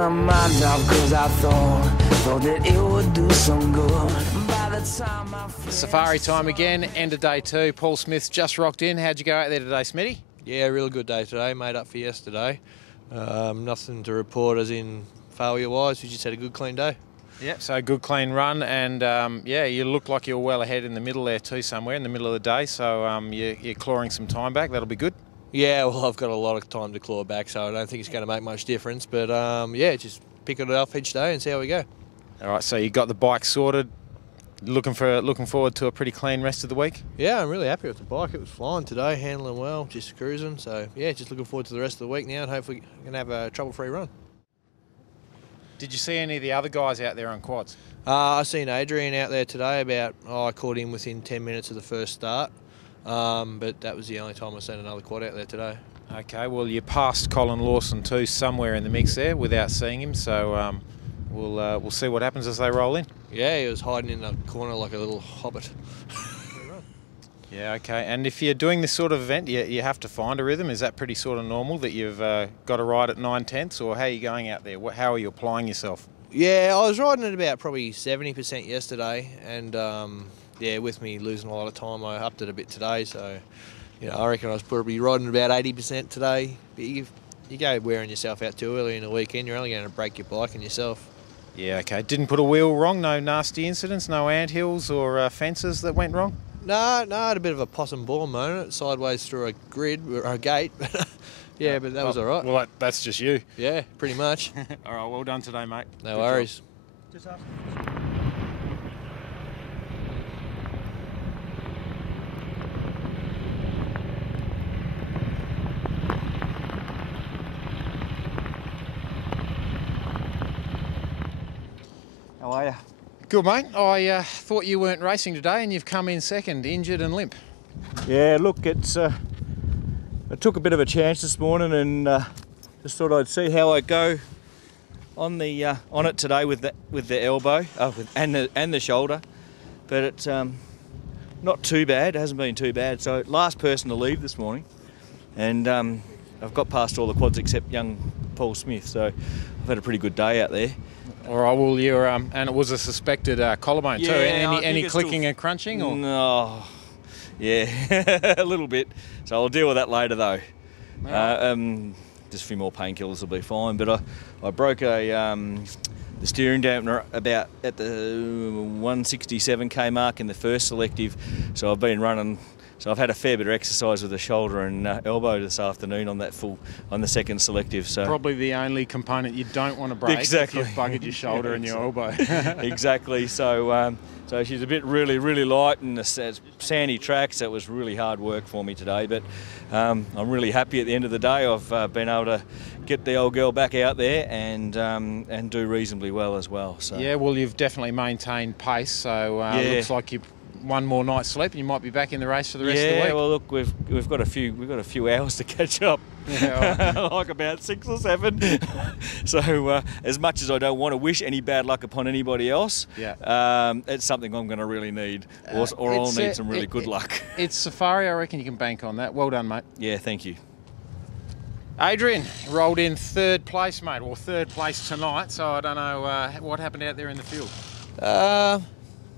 my mind off cause I thought that it would do some good. By the time I Safari time again, end of day 2. Paul Smith's just rocked in. How'd you go out there today, Smitty? Yeah, really good day today. Made up for yesterday. Nothing to report as in failure-wise. We just had a good, clean day. Yep, so good clean run, and yeah, you look like you're well ahead in the middle there too, somewhere in the middle of the day, so you're clawing some time back. That'll be good. Yeah, well, I've got a lot of time to claw back, so I don't think it's going to make much difference. But yeah, just picking it off each day and see how we go. All right, so you got the bike sorted. Looking forward to a pretty clean rest of the week? Yeah, I'm really happy with the bike. It was flying today, handling well, just cruising. So yeah, just looking forward to the rest of the week now, and hopefully we can have a trouble-free run. Did you see any of the other guys out there on quads? I seen Adrian out there today. I caught him within 10 minutes of the first start, but that was the only time I seen another quad out there today. Okay, well you passed Colin Lawson too somewhere in the mix there without seeing him, so we'll see what happens as they roll in. Yeah, he was hiding in the corner like a little hobbit. Yeah, okay. And if you're doing this sort of event, you have to find a rhythm. Is that pretty sort of normal that you've got to ride at 9/10, or how are you going out there? How are you applying yourself? Yeah, I was riding at about probably 70% yesterday, and yeah, with me losing a lot of time, I upped it a bit today. So, you know, I reckon I was probably riding about 80% today. But you go wearing yourself out too early in the weekend, you're only going to break your bike and yourself. Yeah, okay. Didn't put a wheel wrong? No nasty incidents? No anthills or fences that went wrong? No, I had a bit of a possum ball moment sideways through a grid or a gate. Yeah, but that was all right. Well, that's just you. Yeah, pretty much. All right, well done today, mate. No worries. Just ask. How are you? Good, mate. I thought you weren't racing today and you've come in second, injured and limp. Yeah, look, it's I took a bit of a chance this morning and just thought I'd see how I go on it today with the elbow and the shoulder, but it's not too bad. It hasn't been too bad. So last person to leave this morning, and I've got past all the quads except young Paul Smith. So I've had a pretty good day out there. All right, well, you're and it was a suspected collarbone too. Any clicking and crunching? Or? No, yeah, a little bit. So I'll deal with that later though. Just a few more painkillers will be fine. But I broke the steering dampener about at the 167k mark in the first selective. So I've been running. So I've had a fair bit of exercise with the shoulder and elbow this afternoon on the second selective. So probably the only component you don't want to break. Exactly. If you've buggered your shoulder and your elbow. Exactly. So she's a bit really light and sandy track. So it was really hard work for me today. But I'm really happy at the end of the day. I've been able to get the old girl back out there and do reasonably well as well. So yeah, well you've definitely maintained pace. So it looks like you. One more night's sleep and you might be back in the race for the rest of the week. Yeah, well look, we've got a few hours to catch up. Yeah, right. Like about 6 or 7. So as much as I don't want to wish any bad luck upon anybody else, it's something I'm going to really need, or I'll need some really good luck. It's Safari, I reckon you can bank on that. Well done, mate. Yeah, thank you. Adrian rolled in 3rd place, mate, or 3rd place tonight. So I don't know what happened out there in the field.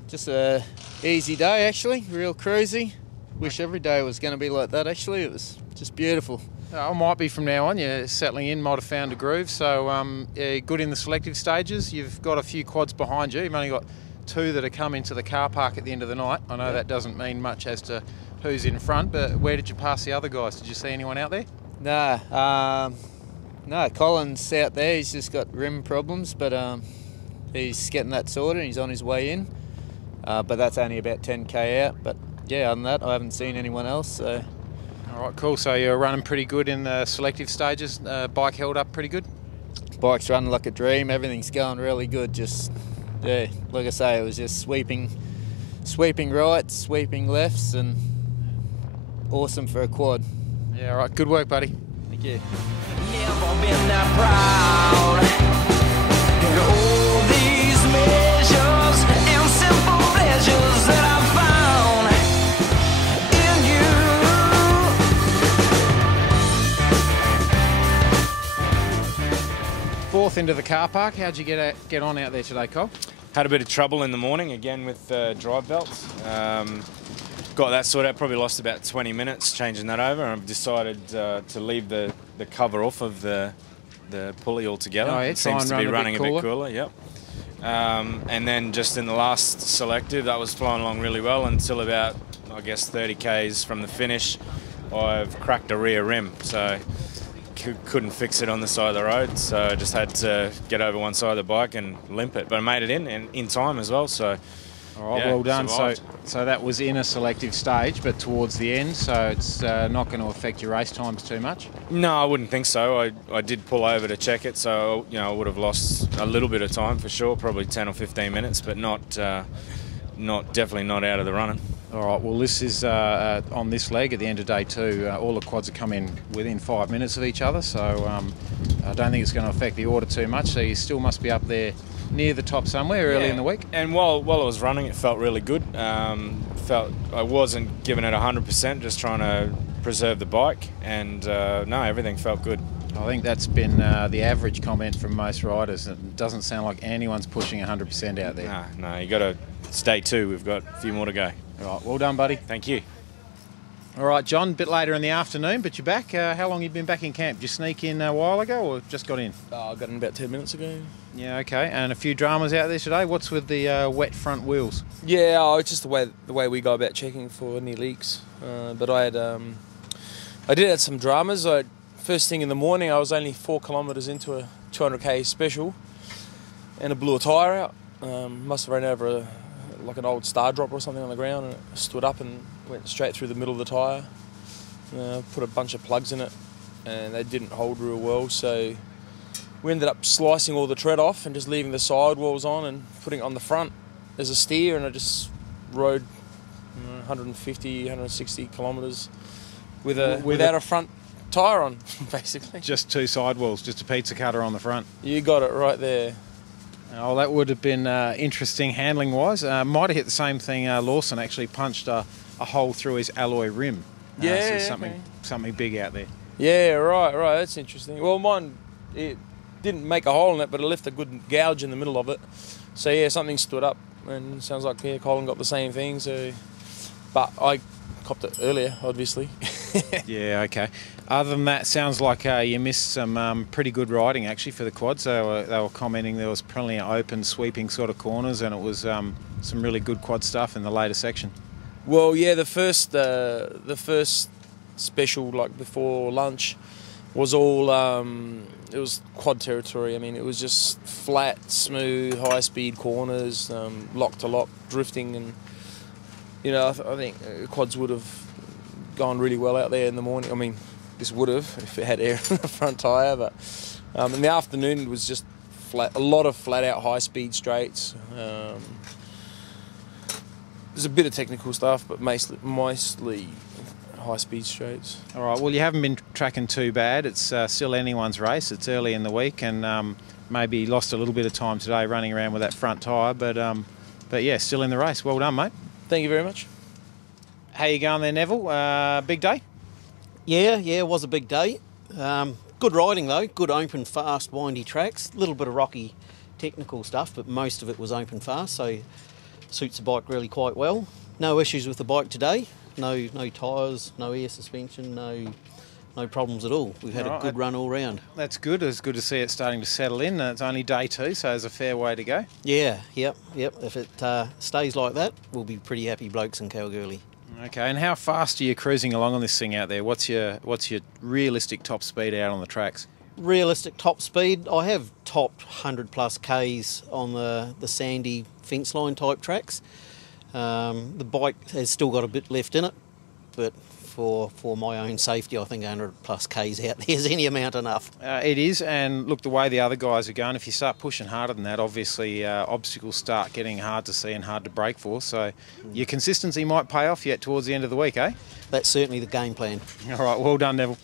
Just a easy day actually, real cruisy. Wish every day was going to be like that actually. It was just beautiful. I might be from now on. You're settling in, might have found a groove. So good in the selective stages. You've got a few quads behind you. You've only got 2 that are come into the car park at the end of the night. I know that doesn't mean much as to who's in front, but where did you pass the other guys? Did you see anyone out there? No, Colin's out there. He's just got rim problems, but he's getting that sorted and he's on his way in. But that's only about 10k out. But yeah, other than that, I haven't seen anyone else. So. All right, cool. So you're running pretty good in the selective stages. Bike held up pretty good. Bike's running like a dream. Everything's going really good. Just yeah, like I say, it was just sweeping rights, sweeping lefts, and awesome for a quad. Yeah, all right. Good work, buddy. Thank you. Never been that proud. And all these measures and simple pleasures that I found in you. north end of the car park. How'd you get on out there today, Cole? Had a bit of trouble in the morning, again with drive belts. Got that sorted out, probably lost about 20 minutes changing that over, and I've decided to leave the cover off of the pulley altogether. Oh, yeah, it seems to be running a bit cooler. Yep. And then just in the last selective, that was flowing along really well until about, I guess, 30 k's from the finish. I've cracked a rear rim, so couldn't fix it on the side of the road, so I just had to get over one side of the bike and limp it. But I made it in time as well, so... All right, yeah, well done. survived. So that was in a selective stage, but towards the end, so it's not going to affect your race times too much? No, I wouldn't think so. I did pull over to check it, so I would have lost a little bit of time for sure, probably 10 or 15 minutes, but definitely not out of the running. All right, well, this is on this leg at the end of day 2. All the quads are coming within 5 minutes of each other, so I don't think it's going to affect the order too much. So you still must be up there near the top somewhere early in the week. And while I was running, it felt really good. Felt I wasn't giving it 100%, just trying to preserve the bike, and no, everything felt good. I think that's been the average comment from most riders. It doesn't sound like anyone's pushing 100% out there. No, you got to. It's day 2. We've got a few more to go. All right, well done, buddy. Thank you. All right, John, a bit later in the afternoon, but you're back. How long have you been back in camp? Did you sneak in a while ago or just got in? I got in about 10 minutes ago. Yeah, okay. And a few dramas out there today. What's with the wet front wheels? Yeah, it's just the way we go about checking for any leaks. But I did have some dramas. First thing in the morning, I was only 4 kilometres into a 200k special, and it blew a tyre out. Must have ran over like an old star drop or something on the ground, and it stood up and went straight through the middle of the tyre. Put a bunch of plugs in it, and they didn't hold real well, so we ended up slicing all the tread off and just leaving the sidewalls on and putting it on the front as a steer, and I just rode 150, 160 kilometres without a front tyre on, basically. Just 2 sidewalls, just a pizza cutter on the front. You got it right there. Oh, that would have been interesting handling-wise. Might have hit the same thing. Lawson actually punched a hole through his alloy rim. Yeah, so something big out there. Yeah, right. That's interesting. Well, mine, it didn't make a hole in it, but it left a good gouge in the middle of it. So yeah, something stood up, and it sounds like Colin got the same thing. So, but I copped it earlier, obviously. Yeah, okay. Other than that, sounds like you missed some pretty good riding actually for the quads. They were commenting there was plenty of open, sweeping sort of corners, and it was some really good quad stuff in the later section. Well, yeah, the first special, like before lunch, was all it was quad territory. I mean, it was just flat, smooth, high-speed corners, lock to lock, drifting, and I think quads would have gone really well out there in the morning. I mean, this would have if it had air in the front tyre, but in the afternoon it was just flat, a lot of flat-out high-speed straights. There's a bit of technical stuff, but mostly high-speed straights. All right, well, you haven't been tracking too bad. It's still anyone's race. It's early in the week, and maybe lost a little bit of time today running around with that front tyre, but yeah, still in the race. Well done, mate. Thank you very much. How you going there, Neville? Big day? Yeah, it was a big day. Good riding though, good open, fast, windy tracks. A little bit of rocky technical stuff, but most of it was open fast, so suits the bike really quite well. No issues with the bike today. No tyres, no air suspension, no problems at all. We've had a good run all round. That's good. It's good to see it starting to settle in. It's only day 2, so there's a fair way to go. Yeah, yep. If it stays like that, we'll be pretty happy blokes in Kalgoorlie. Okay, and how fast are you cruising along on this thing out there? What's your realistic top speed out on the tracks? Realistic top speed, I have topped 100 plus Ks on the sandy fence line type tracks. The bike has still got a bit left in it, but for my own safety, I think 100 plus Ks out there is any amount enough. It is, and look, the way the other guys are going, if you start pushing harder than that, obviously obstacles start getting hard to see and hard to brake for, so your consistency might pay off yet towards the end of the week, eh? That's certainly the game plan. All right, well done, Neville.